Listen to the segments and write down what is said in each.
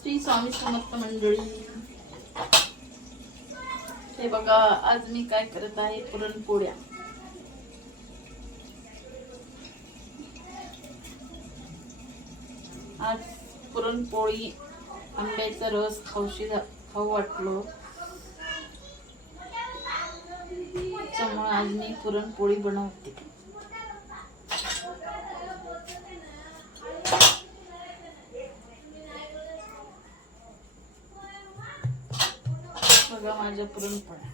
श्री स्वामी समर्थ मंडळी. हे बघा, आज मी काय करत आहे, पुरणपोळ्या. आज पुरणपोळी, आंब्याचा रस खाऊ वाटलो, त्यामुळे आज मी पुरणपोळी बनवते. बघा माझ्या पुरणपोळ्या.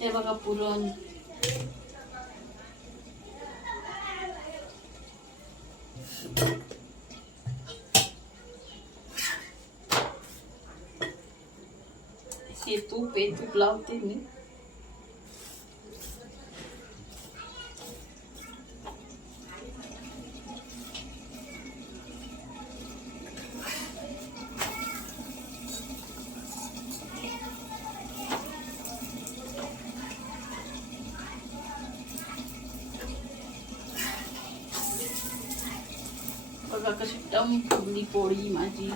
हे बघा पुरण. हे तूप लावते मी. बघा कशी टम फुगली पोळी माझी.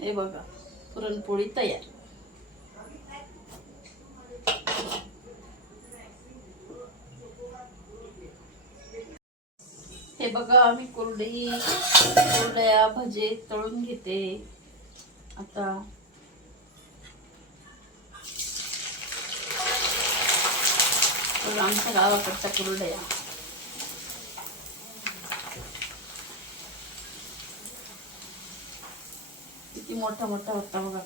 हे बघा पुरणपोळी तयार. हे बघा मी कुरडया भजे तळून घेते आता. आमच्या गावाकडच्या कुरडया. किती मोठा मोठा होता बघा.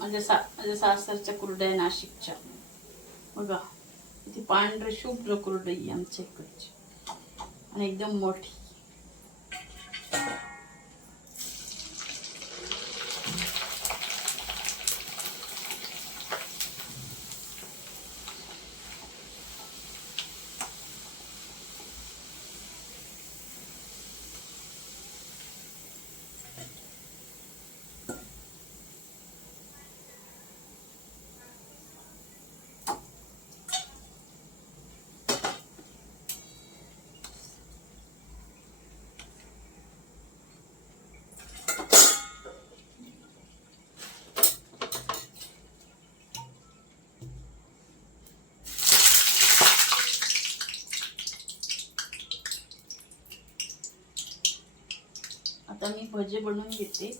माझ्या सासरच्या कुरडया नाशिकच्या. बघा किती पांढरे शुभ्र कुरडई आमच्या इकडची आणि एकदम मोठी. आता मी भजे बनवून घेते.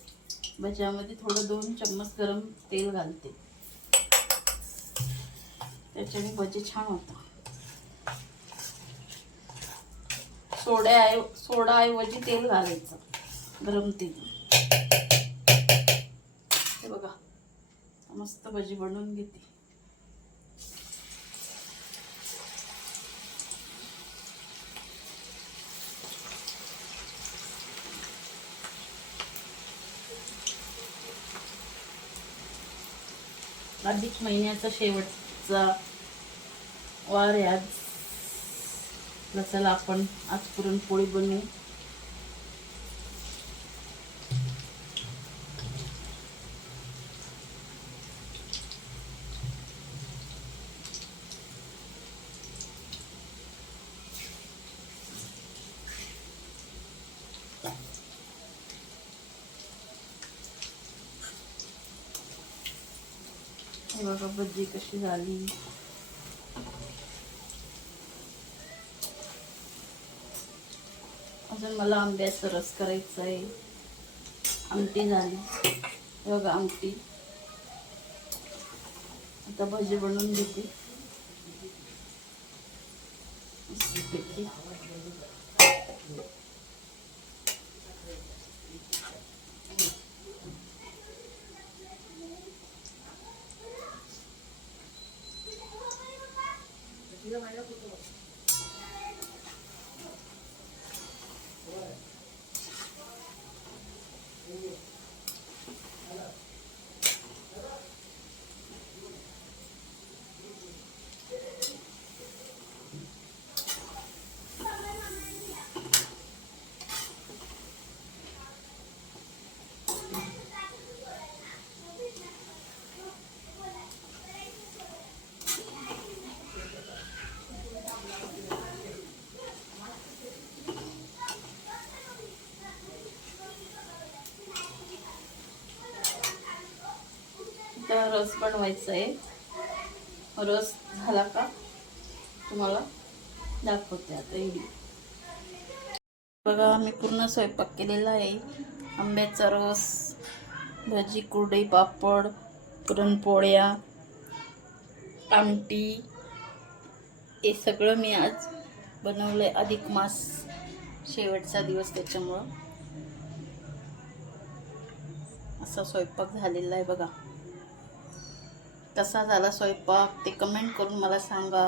भज्यामध्ये थोडं 2 चम्मच गरम तेल घालते, त्याच्याने भजे छान होतात. सोडाऐवजी तेल घालायचं, गरम तेल. हे बघा मस्त भजी बनवून घेते. अधिक महिन्याचा शेवटचा वार आहे आज. चला आपण आज पुरणपोळी बनवू. हे बघा भजी कशी झाली. अजून मला आंब्याचा रस करायचा आहे. आमटी झाली. हे बघा आमटी. आता भजी बनवून घेते मस्तपैकी. आता रस बनवायचा आहे. रस झाला का तुम्हाला दाखवते आता. बघा मी पूर्ण स्वयंपाक केलेला आहे. आंब्याचा रस, भजी, कुरडई, पापड, पुरणपोळ्या, आमटी, हे सगळं मी आज बनवलंय. अधिक मास शेवटचा दिवस त्याच्यामुळं असा स्वयंपाक झालेला आहे. बघा कसा झाला स्वयंपाक ते कमेंट करून मला सांगा.